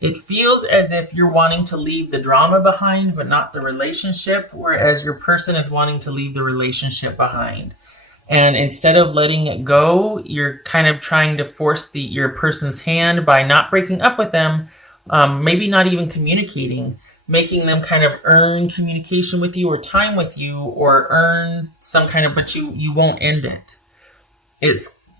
It feels as if you're wanting to leave the drama behind, but not the relationship, whereas your person is wanting to leave the relationship behind. And instead of letting it go, you're kind of trying to force your person's hand by not breaking up with them, maybe not even communicating, making them kind of earn communication with you or time with you, or earn some kind of, but you won't end it.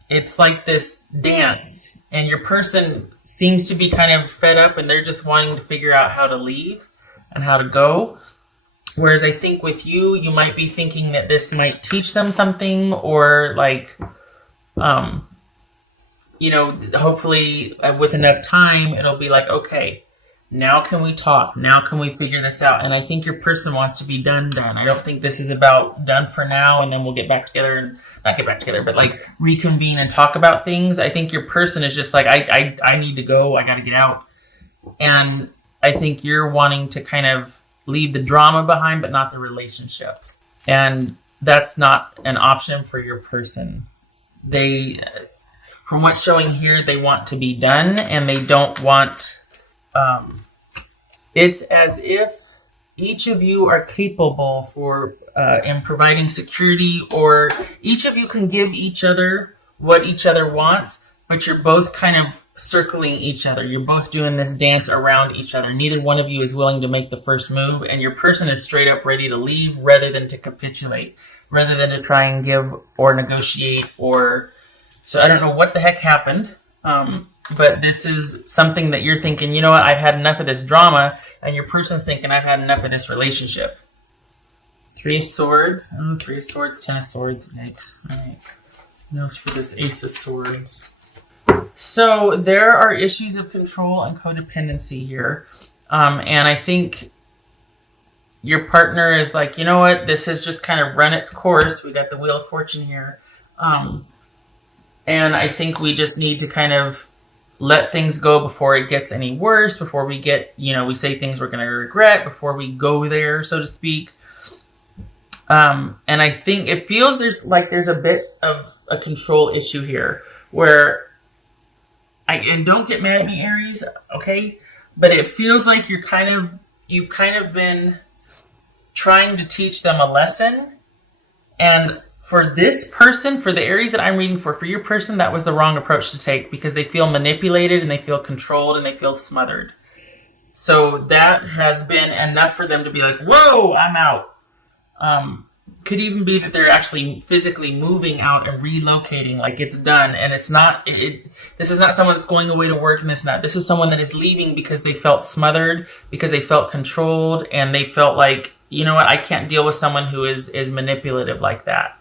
It's like this dance, and your person seems to be kind of fed up, and they're just wanting to figure out how to leave and how to go. Whereas I think with you, you might be thinking that this might teach them something, or like, hopefully with enough time, it'll be like, okay, now can we talk? Now can we figure this out? And I think your person wants to be done. I don't think this is about done for now, and then we'll get back together, and not get back together, but like reconvene and talk about things. I think your person is just like, I need to go. I got to get out. And I think you're wanting to kind of leave the drama behind, but not the relationship. And that's not an option for your person. They, from what's showing here, they want to be done, and they don't want, it's as if each of you are capable in providing security, or each of you can give each other what each other wants, but you're both kind of circling each other. You're both doing this dance around each other. Neither one of you is willing to make the first move, and your person is straight up ready to leave rather than to capitulate, rather than to try and give or negotiate. So I don't know what the heck happened, but this is something that you're thinking, you know what, I've had enough of this drama, and your person's thinking, I've had enough of this relationship. 3 of Swords. 3 of Swords, 10 of Swords. Yikes. All right. What else for this Ace of Swords? So there are issues of control and codependency here. And I think your partner is like, you know what, this has just kind of run its course. We got the Wheel of Fortune here. And I think we just need to kind of let things go before it gets any worse, before we get, we say things we're going to regret, before we go there, so to speak. And I think it feels there's a bit of a control issue here where, and don't get mad at me, Aries, okay? But it feels like you've kind of been trying to teach them a lesson. And for this person, for the Aries that I'm reading for your person, that was the wrong approach to take, because they feel manipulated and they feel controlled and they feel smothered. So that has been enough for them to be like, whoa, I'm out. Could even be that they're actually physically moving out and relocating, like it's done. And it's not, this is not someone that's going away to work and this and that. This is someone that is leaving because they felt smothered, because they felt controlled, and they felt like, you know what, I can't deal with someone who is manipulative like that.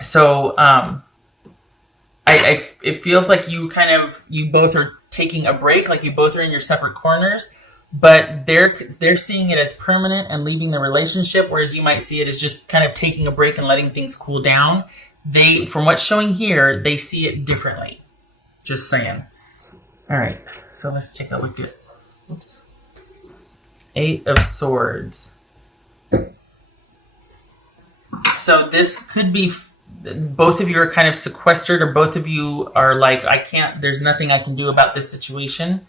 So, it feels like you both are taking a break, like you both are in your separate corners, but they're seeing it as permanent and leaving the relationship, whereas you might see it as just kind of taking a break and letting things cool down. From what's showing here, they see it differently. Just saying. All right, so let's take a look at, 8 of Swords. So this could be, both of you are kind of sequestered, or both of you are like, there's nothing I can do about this situation.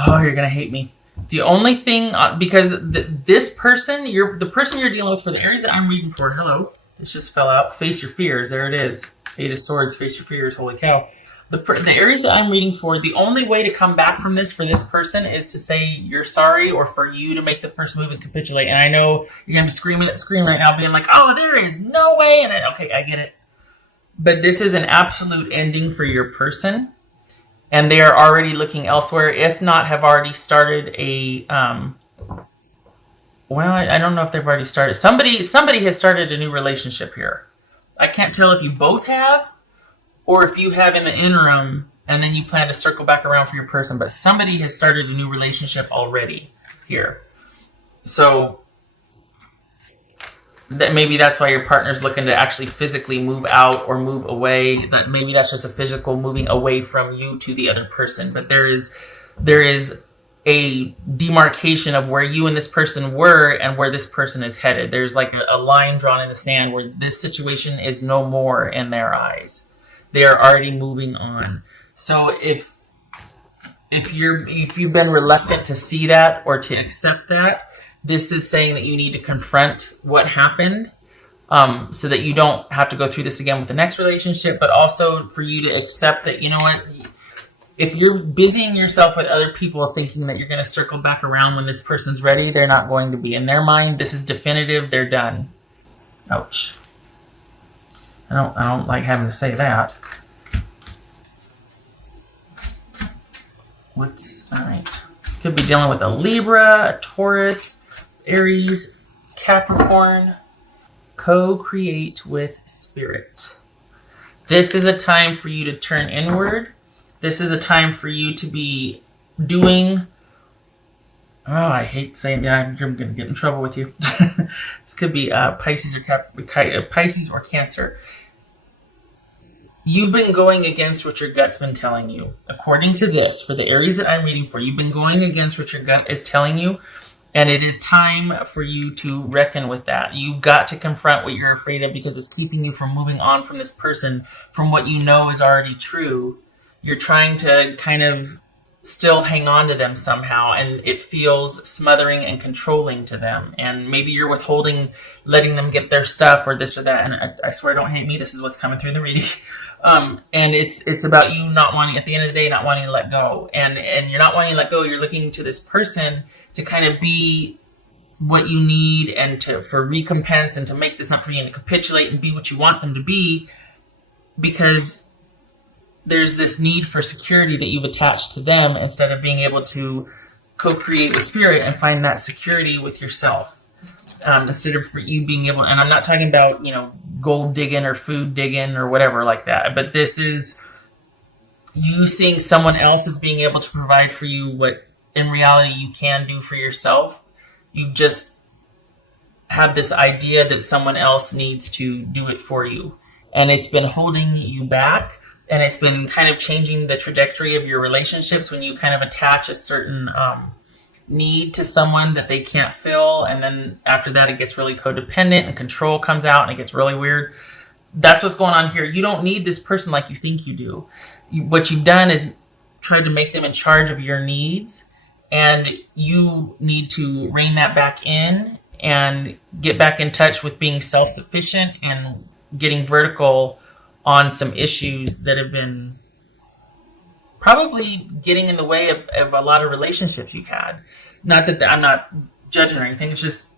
Oh, you're going to hate me. The only thing, because this person, the person you're dealing with, for the Aries that I'm reading for, hello, this just fell out. Face your fears. There it is. 8 of Swords, face your fears. Holy cow. The Aries that I'm reading for, the only way to come back from this for this person is to say you're sorry, or for you to make the first move and capitulate. And I know you're going to be screaming right now, being like, oh, there is no way. And okay, I get it. But this is an absolute ending for your person. And they are already looking elsewhere, if not have already started I don't know if they've already started. Somebody has started a new relationship here. I can't tell if you both have, or if you have in the interim, and then you plan to circle back around for your person. But somebody has started a new relationship already here. So that maybe that's why your partner's looking to actually physically move out or move away. That maybe that's just a physical moving away from you to the other person. But there is a demarcation of where you and this person were and where this person is headed. There's like a line drawn in the sand where this situation is no more in their eyes. They are already moving on. So if if you've been reluctant to see that or to accept that, this is saying that you need to confront what happened, so that you don't have to go through this again with the next relationship, but also for you to accept that, you know what, if you're busying yourself with other people thinking that you're going to circle back around when this person's ready, they're not going to be. In their mind, this is definitive, they're done. Ouch. I don't like having to say that. All right. Could be dealing with a Libra, a Taurus, Aries, Capricorn. Co-create with spirit. This is a time for you to turn inward. This is a time for you to be doing... Oh, I hate saying that. I'm going to get in trouble with you. This could be Pisces or Cancer. You've been going against what your gut's been telling you. According to this, for the Aries that I'm reading for, you've been going against what your gut is telling you, and it is time for you to reckon with that. You've got to confront what you're afraid of because it's keeping you from moving on from this person, from what you know is already true. You're trying to kind of still hang on to them somehow, and it feels smothering and controlling to them. And maybe you're withholding, letting them get their stuff or this or that. And I swear, don't hate me. This is what's coming through the reading. And it's about you not wanting, at the end of the day, not wanting to let go. And you're not wanting to let go. You're looking to this person to kind of be what you need and for recompense and to make this up for you and to capitulate and be what you want them to be, because there's this need for security that you've attached to them instead of being able to co-create with spirit and find that security with yourself. Instead of for you being able, and I'm not talking about, gold digging or food digging or whatever like that, but this is you seeing someone else as being able to provide for you what in reality you can do for yourself. You just have this idea that someone else needs to do it for you, and it's been holding you back. And it's been kind of changing the trajectory of your relationships when you kind of attach a certain need to someone that they can't fill. And then after that, it gets really codependent and control comes out and it gets really weird. That's what's going on here. You don't need this person like you think you do. What you've done is tried to make them in charge of your needs. And you need to rein that back in and get back in touch with being self-sufficient and getting vertical on some issues that have been probably getting in the way of a lot of relationships you've had. Not that I'm not judging or anything. It's just,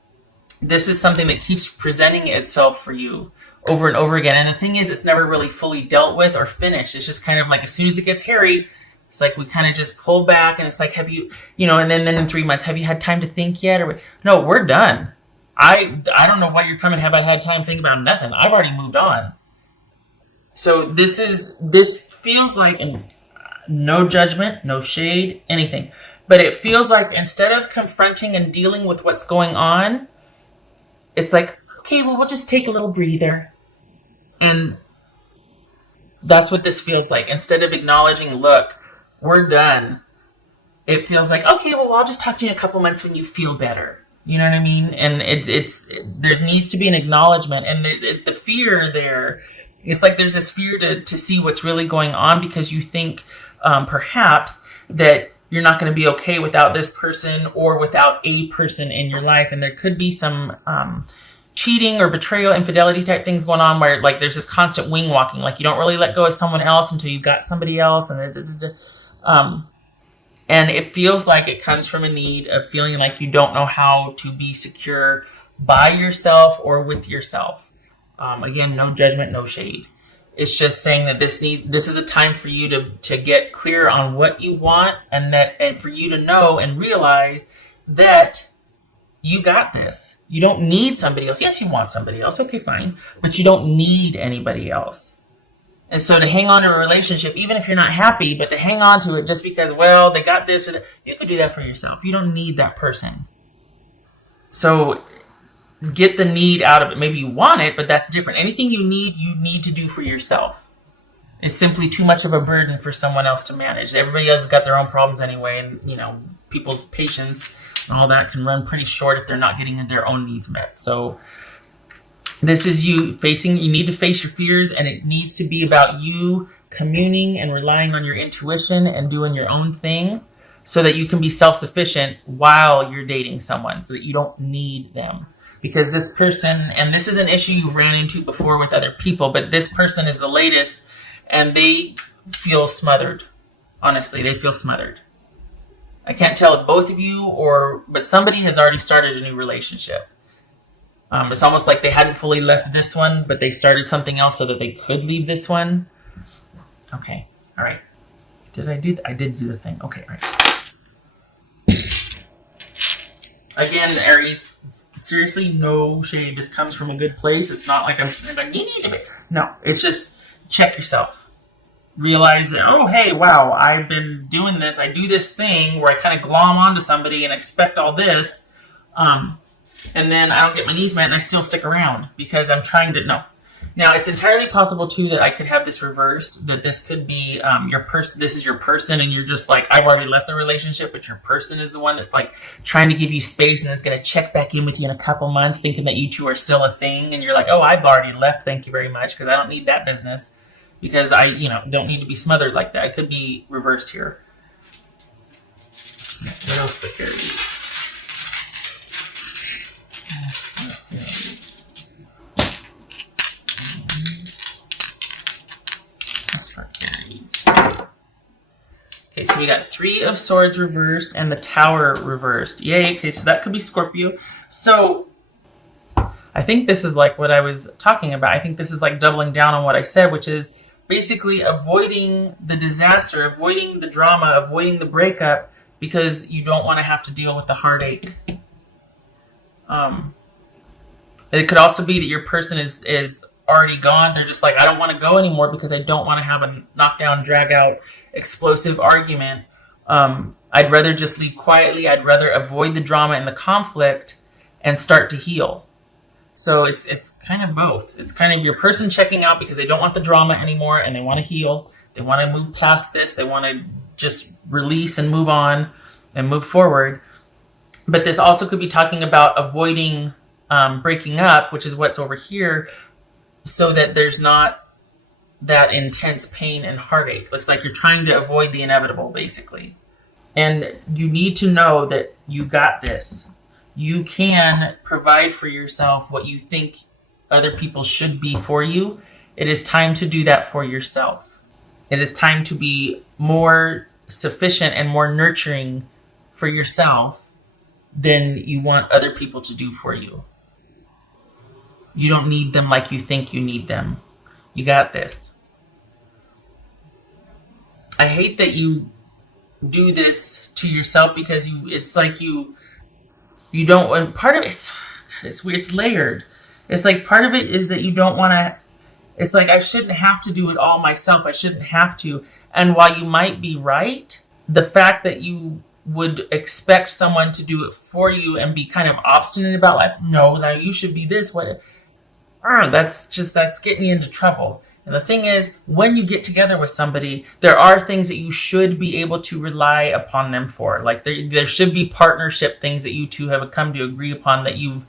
this is something that keeps presenting itself for you over and over again. And the thing is, it's never really fully dealt with or finished. It's just kind of like, as soon as it gets hairy, it's like we kind of just pull back and it's like, have you, and then in 3 months, have you had time to think yet? Or no, we're done. I don't know why you're coming. Have I had time to think about nothing? I've already moved on. So this feels like, and no judgment, no shade, anything, but it feels like instead of confronting and dealing with what's going on, it's like, okay, well, we'll just take a little breather. And that's what this feels like. Instead of acknowledging, look, we're done, it feels like, okay, well, I'll just talk to you in a couple months when you feel better. You know what I mean? And there needs to be an acknowledgement, and the fear there. It's like there's this fear to see what's really going on because you think perhaps that you're not going to be okay without this person or without a person in your life. And there could be some cheating or betrayal, infidelity type things going on where like there's this constant wing walking. Like you don't really let go of someone else until you've got somebody else. And it feels like it comes from a need of feeling like you don't know how to be secure by yourself or with yourself. Again, no judgment, no shade. It's just saying that this is a time for you to get clear on what you want and for you to know and realize that you got this. You don't need somebody else. Yes, you want somebody else. Okay, fine. But you don't need anybody else. And so to hang on to a relationship, even if you're not happy, but to hang on to it just because, well, they got this or that, you could do that for yourself. You don't need that person. So get the need out of it. Maybe you want it, but that's different. Anything you need to do for yourself. It's simply too much of a burden for someone else to manage. Everybody else has got their own problems anyway, and people's patience and all that can run pretty short if they're not getting their own needs met. So this is you need to face your fears, and it needs to be about you communing and relying on your intuition and doing your own thing so that you can be self-sufficient while you're dating someone, so that you don't need them. Because this person, and this is an issue you've ran into before with other people, but this person is the latest and they feel smothered. Honestly, they feel smothered. I can't tell if both of you but somebody has already started a new relationship. It's almost like they hadn't fully left this one, but they started something else so that they could leave this one. Okay. All right. Did I do I did do the thing. Okay. All right. Again, Aries, seriously, no shade. This comes from a good place. It's not like I'm saying, like, you need to be. No, it's just check yourself. Realize that, oh, hey, wow, I've been doing this. I do this thing where I kind of glom onto somebody and expect all this. And then I don't get my needs met and I still stick around because I'm trying to, no. Now, it's entirely possible, too, that I could have this reversed, that this could be your person. This is your person, and you're just like, I've already left the relationship, but your person is the one that's like trying to give you space and it's going to check back in with you in a couple months thinking that you two are still a thing. And you're like, oh, I've already left. Thank you very much, because I don't need that business, because I, don't need to be smothered like that. It could be reversed here. What else for Aries? Okay, so we got 3 of Swords reversed and the Tower reversed. Yay, okay, so that could be Scorpio. So, I think this is like what I was talking about. I think this is like doubling down on what I said, which is basically avoiding the disaster, avoiding the drama, avoiding the breakup, because you don't want to have to deal with the heartache. It could also be that your person is already gone. They're just like, I don't want to go anymore because I don't want to have a knockdown, drag out, explosive argument. I'd rather just leave quietly. I'd rather avoid the drama and the conflict and start to heal. So it's kind of both. It's kind of your person checking out because they don't want the drama anymore and they want to heal. They want to move past this. They want to just release and move on and move forward. But this also could be talking about avoiding breaking up, which is what's over here, so that there's not that intense pain and heartache. It's like you're trying to avoid the inevitable, basically. And you need to know that you got this. You can provide for yourself what you think other people should be for you. It is time to do that for yourself. It is time to be more sufficient and more nurturing for yourself than you want other people to do for you. You don't need them like you think you need them. You got this. I hate that you do this to yourself because it's like you don't, and part of it's weird, it's layered. It's like part of it is that you don't want to, it's like I shouldn't have to do it all myself. I shouldn't have to. And while you might be right, the fact that you would expect someone to do it for you and be kind of obstinate about like, no, now you should be this way. That's getting you into trouble. And the thing is, when you get together with somebody, there are things that you should be able to rely upon them for. Like there should be partnership things that you two have come to agree upon that you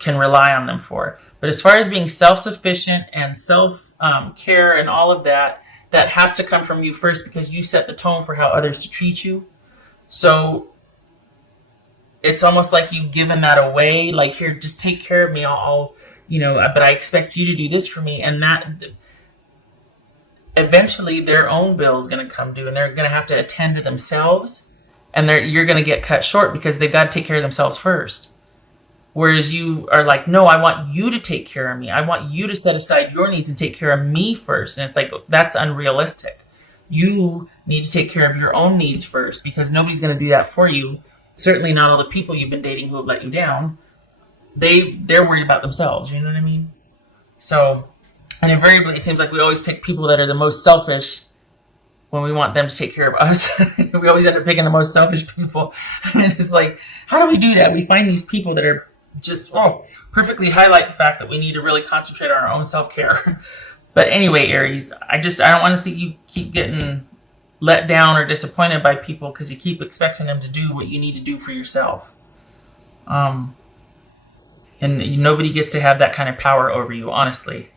can rely on them for. But as far as being self-sufficient and self-care and all of that, that has to come from you first because you set the tone for how others to treat you. So it's almost like you've given that away. Like, here, just take care of me. I'll but I expect you to do this for me. And that eventually their own bill is going to come due and they're going to have to attend to themselves. And you're going to get cut short because they've got to take care of themselves first. Whereas you are like, no, I want you to take care of me. I want you to set aside your needs and take care of me first. And it's like, that's unrealistic. You need to take care of your own needs first because nobody's going to do that for you. Certainly not all the people you've been dating who have let you down. They're worried about themselves, you know what I mean? So, and invariably it seems like we always pick people that are the most selfish when we want them to take care of us. We always end up picking the most selfish people. And it's like, how do we do that? We find these people that are just, perfectly highlight the fact that we need to really concentrate on our own self-care. But anyway, Aries, I don't want to see you keep getting let down or disappointed by people because you keep expecting them to do what you need to do for yourself. And nobody gets to have that kind of power over you, honestly.